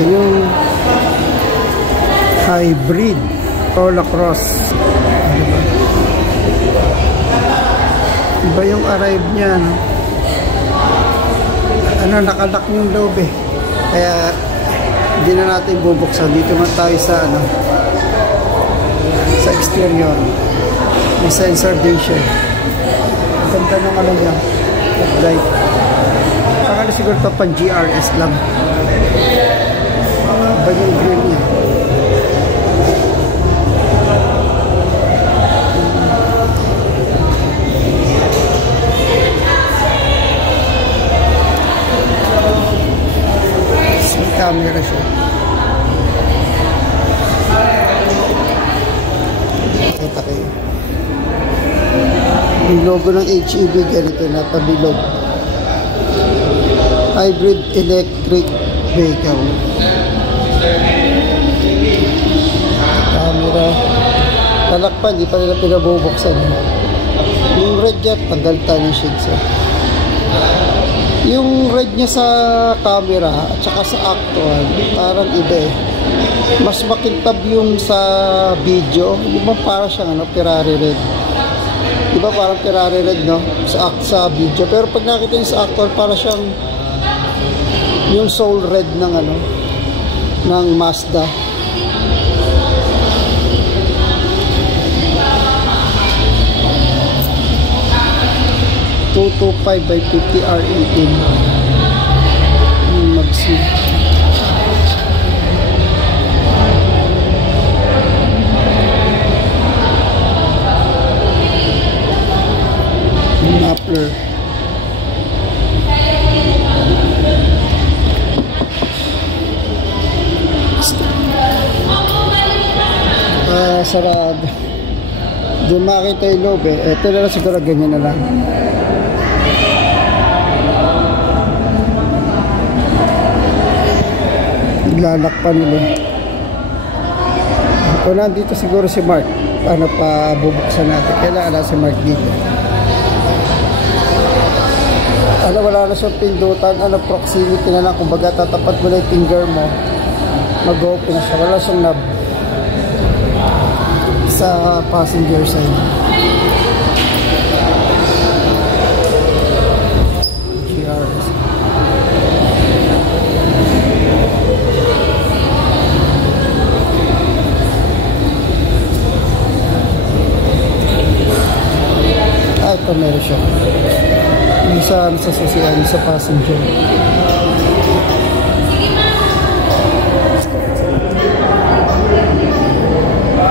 Ito yung hybrid Corolla Cross. Iba yung arrive niya, no? Nakalock yung loob eh. Kaya hindi na natin bubuksan. Dito man tayo sa sa exterior. May sensor din siya. Ganda ng niya. Light. Pakala siguro ito pang GRS lang. Iba yung grill niya. Camera siya. Kita kayo. Yung logo ng HEV ganito na pabilog. Hybrid electric vehicle. Camera. Talakpan, di pa nila pinabubuksan. Yung red jet, tanggal tayo ng shades. Yung red niya sa camera at saka sa actual parang iba eh. Mas makintab yung sa video. Diba parang siyang Ferrari red. Diba parang Ferrari red, no? Sa video. Pero pag nakita yung sa actual parang siyang yung soul red ng ng Mazda. .225 by 50 R18 Maxi. Muffler. Sarado. Di makita yung loob eh. Ito na lang siguro, ganyan na lang. Lalakpan nila. Kung nandito siguro si Mark, paano pa bubuksan natin? Kailangan si Mark dito. Wala na siyang pindutan. Proximity na lang. Kung baga tatapat mo na yung finger mo, mag-open na siya. Wala siyang knob sa passenger side. GRS. Ito meron siya. Sa sasiyan sa passenger.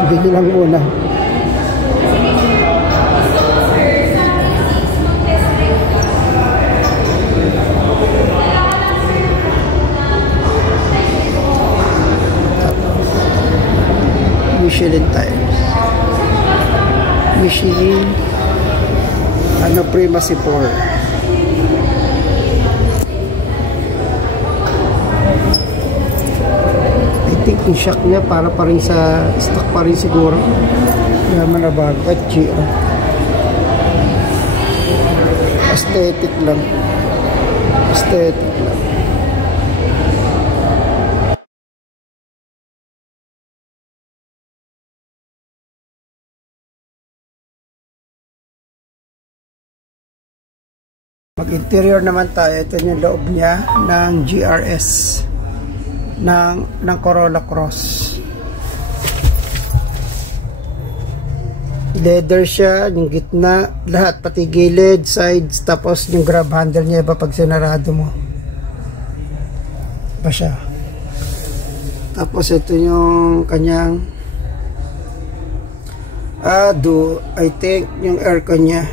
Bili lang muna. Michelin tires. Michelin Primacy 4. Yung shock niya para pa rin sa stock pa rin siguro. Kaya manabago at GR. Aesthetic lang. Aesthetic lang. Mag-interior naman tayo. Ito yung loob niya ng GRS. ng Corolla Cross. Leather siya, yung gitna, lahat, pati gilid, sides, tapos yung grab handle niya iba pag sinarado mo. Iba siya. Tapos ito yung kanyang I think yung aircon niya.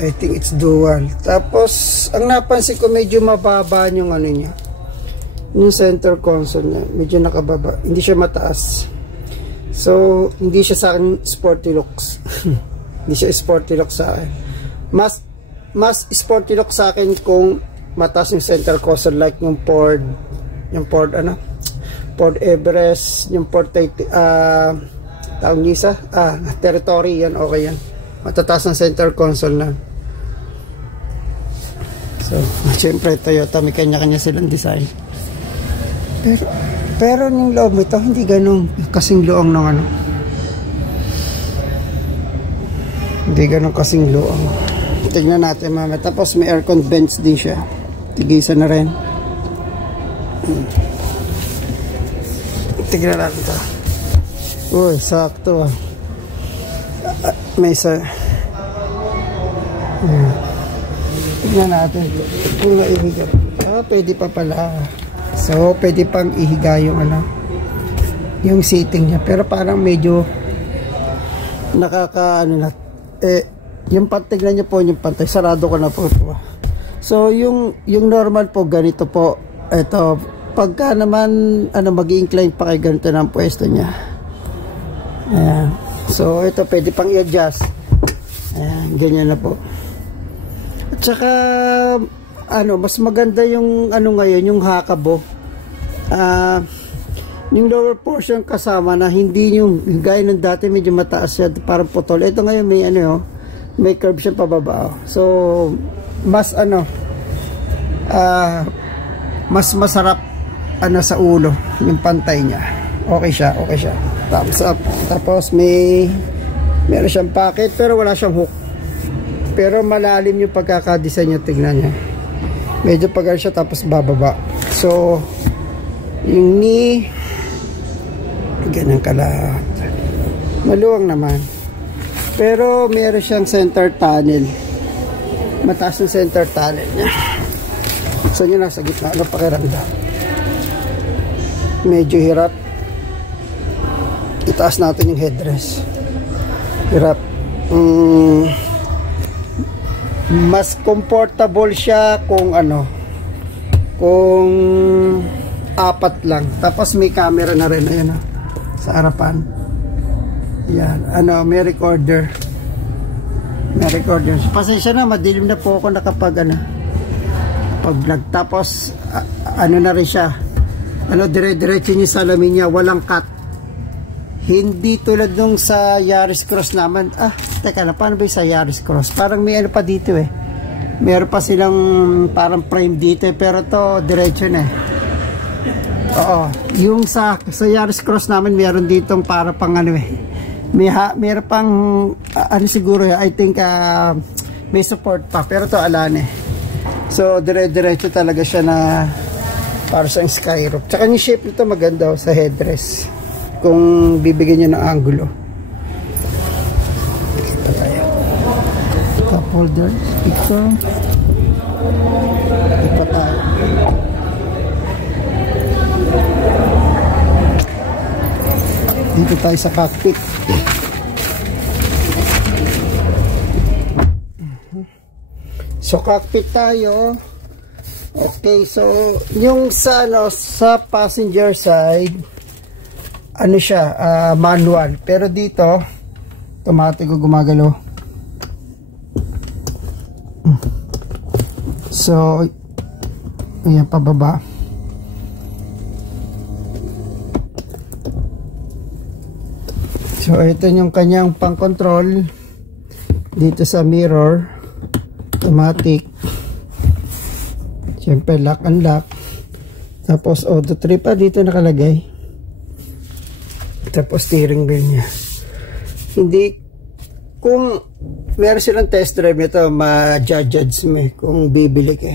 I think it's dual. Tapos ang napansin ko medyo mababa yung niya. Yung center console niya, medyo nakababa. Hindi siya mataas. So, hindi siya sa akin sporty looks. Hindi siya sporty look sa akin. Mas sporty look sa akin kung mataas yung center console, like yung Ford Everest, yung Ford tawag niya Territory, yan, okay yan. Matataas ng center console na. So, syempre Toyota, may kanya-kanya silang design. Pero yung loob ito, hindi ganun kasing luang ng ano. Hindi ganun kasing luang. Tignan natin mamaya. Tapos may aircon vents din siya. Tigisa na rin. Tignan natin ito. Uy, sakto ah. May isa. Tignan natin. Kung naihiga. Pwede pa pala. So, pwede pang ihiga yung ano, yung seating niya. Pero parang medyo nakaka, ano na, yung tignan niyo po yung pantay. Sarado ko na po. So, yung normal po, ganito po. Ito, pagka naman, ano, mag-incline pa kayo, ganito na ang pwesto niya. Ayan. So, ito, pwede pang i-adjust. Ayan, ganyan na po. At saka, ano, mas maganda yung ano ngayon, yung hakabo. Yung lower portion kasama na hindi yung gaya ng dati medyo mataas siya, parang putol. Ito ngayon may ano, may curve siya pababa. So mas ano, mas masarap ano sa ulo yung pantay niya. Okay siya. Thumbs up. Tapos meron siyang pocket pero wala siyang hook. Pero malalim yung pagkakadesign niya, tignan niya. Medyo pagal siya tapos bababa. So, yung knee, ganun kalat. Maluwang naman. Pero, meron siyang center tunnel. Mataas yung center tunnel niya. So, yun nasa gitna. Ano pakiramdam? Medyo hirap. Itaas natin yung headrest. Hirap. Mas comfortable siya kung ano, kung apat lang. Tapos may camera na rin, ayan, sa harapan. Yan, ano, may recorder. Pasensya na, madilim na po ako nakapag ano, pag vlog. Tapos ano na rin siya, ano, dire-diretso yung salamin niya, walang cut. Hindi tulad nung sa Yaris Cross naman. Teka na, paano ba yung sa Yaris Cross? Parang may ano pa dito eh. Meron pa silang parang frame dito eh. Pero to diretso na eh. Oo. Yung sa Yaris Cross namin, meron ditong para pang ano eh. Meron pang, ano siguro I think may support pa. Pero to alan eh. So, dire-diretso talaga siya na para sa skyrock. Tsaka yung shape nito maganda sa headrest. Kung bibigyan nyo ng angulo. Kita tayo. Cup holder, speaker. Kita tayo. Dito tayo sa cockpit. So cockpit tayo. Okay, so yung sa ano, sa passenger side, ano siya, manual. Pero dito, automatic o gumagalaw. So, ayan, pababa. So, ito yung kanyang pang-control. Dito sa mirror, automatic. Siyempre, lock and lock. Tapos, auto trip dito nakalagay. Tapos steering wheel niya. Hindi, kung meron silang test drive nito, ma-judge mo kung bibili ka.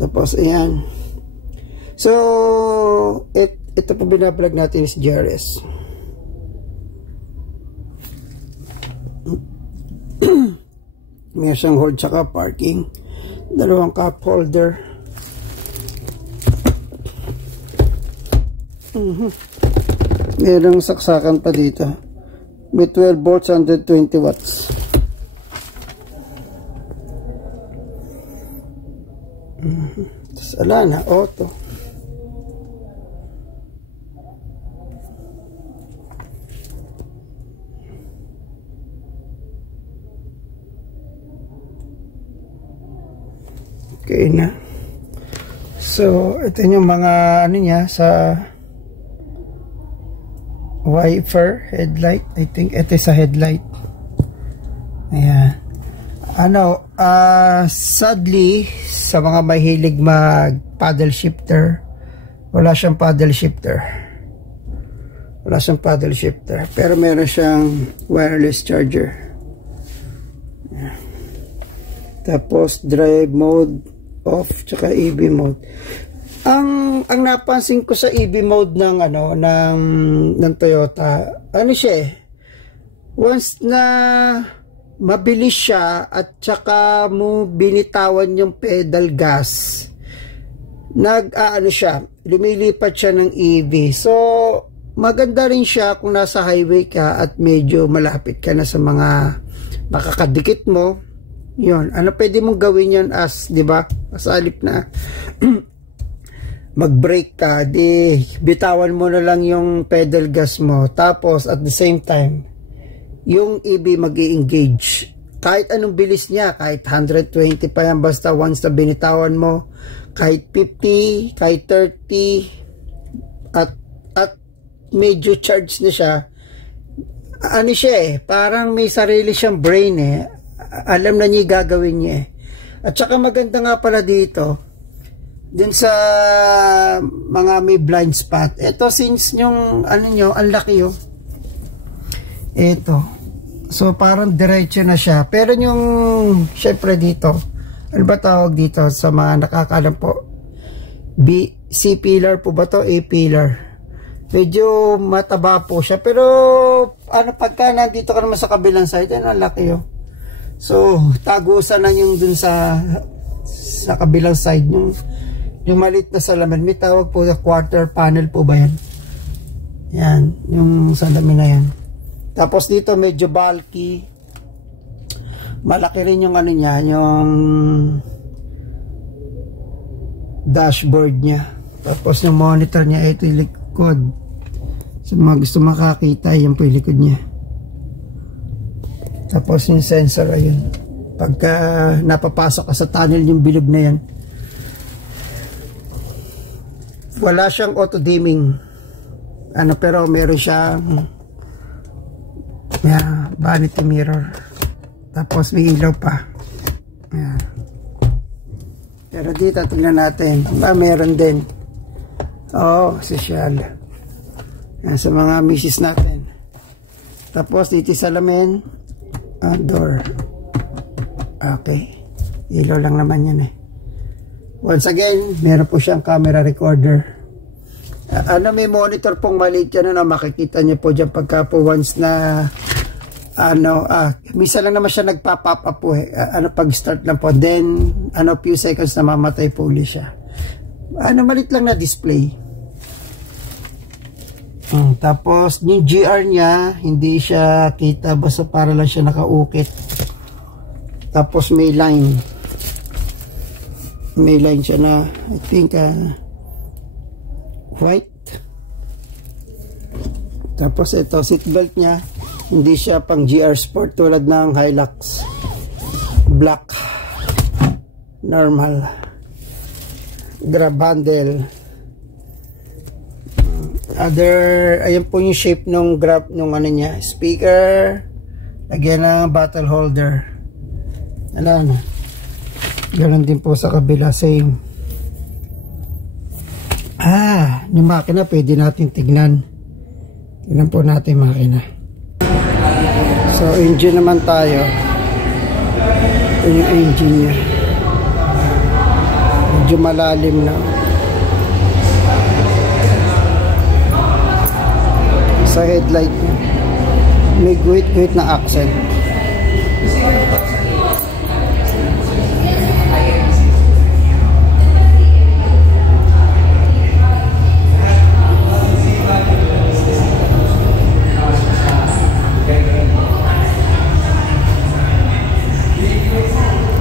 Tapos ayan. So, ito po binablog natin is GRS. Meron siyang hold tsaka parking. Dalawang cup holder. Merong saksakan pa dito. May 12 volts, 120 watts. Tapos ala na, auto. Okay na. So, ito yung mga ano niya sa wiper, headlight. I think ito sa headlight. Ayan. Ano, sadly, sa mga mahilig mag paddle shifter, Wala siyang paddle shifter. Wala siyang paddle shifter. Pero meron siyang wireless charger. Tapos drive mode off, tsaka EV mode. Ang napansin ko sa EV mode ng ng Toyota, ano siya eh, once na mabilis siya at tsaka mo binitawan yung pedal gas, siya, lumilipat siya ng EV. So maganda rin siya kung nasa highway ka at medyo malapit ka na sa mga makakadikit mo. Yun, pwede mong gawin yan as, di ba, as alip na mag-brake ka, di bitawan mo na lang yung pedal gas mo, tapos at the same time yung EV mag-i-engage kahit anong bilis niya, kahit 120 pa yan, basta once na binitawan mo, kahit 50, kahit 30, at medyo charged na siya. Ano siya eh, parang may sarili siyang brain eh, alam na niya gagawin niya eh. At saka maganda nga pala dito din sa mga may blind spot, ito since yung ang laki yun, ito, so parang diretso na siya. Pero yung syempre dito, ano ba tawag dito sa mga nakakaalam po, C pillar po ba to, A pillar, medyo mataba po siya. Pero pagka nandito ka naman sa kabilang side, ang laki yun. So tagusan lang yung dun sa kabilang side, yung maliit na salamin, may tawag po sa quarter panel po ba yan? Yan, yung salamin na yan. Tapos dito medyo bulky, malaki rin yung niya, yung dashboard niya. Tapos yung monitor niya, ito yung likod. So mga gusto makakita, yan po yung likod niya. Tapos yung sensor, ayun, pagka napapasok ka sa tunnel, yung bilog na yan. Wala siyang auto dimming, pero meron siya vanity mirror, tapos may ilaw pa. Pero dito tingnan natin, meron din, social sa mga misis natin. Tapos dito salamin, door, okay, ilaw lang naman yan eh. Once again, meron po siyang camera recorder. May monitor pong maliit yan, makikita niyo po dyan pagka po once na minsan lang naman siya nagpa-pop up po eh. Pag start lang po, then few seconds na mamatay po ulit siya. Maliit lang na display. Tapos yung GR niya, hindi siya kita, basta para lang siya nakaukit. Tapos may line siya na, I think white. Tapos ito, seatbelt niya, hindi siya pang GR Sport tulad ng Hilux, black, normal. Grab handle, ayan po yung shape ng grab, nung niya, speaker, lagyan ng bottle holder. Ganon din po sa kabila, same. Yung makina pwede natin tignan. Tignan po natin makina. So engine naman tayo. Ito yung engine niya, medyo malalim na. Sa headlight niya, may guhit-guhit na accent.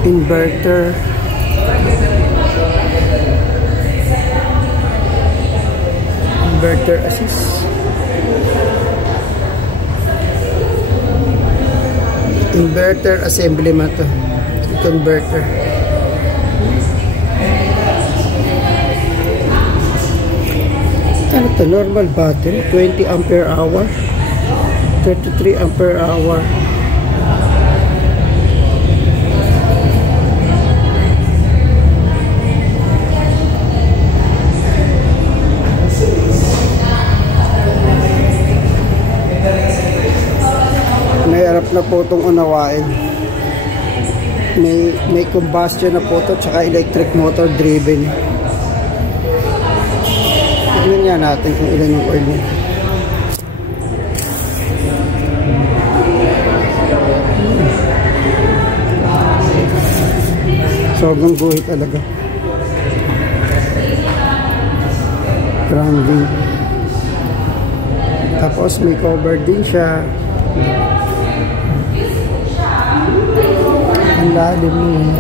Inverter, assist, inverter assembly man to, converter. Ano to, normal battery, 20 ampere hour, 33 ampere hour. na po itong unawain. May combustion na po ito, tsaka electric motor driven. Tignan nga natin kung ilan yung oil niya. So, hanggang buhi talaga. Grounding. Tapos may cover din siya. Ang lalim mo.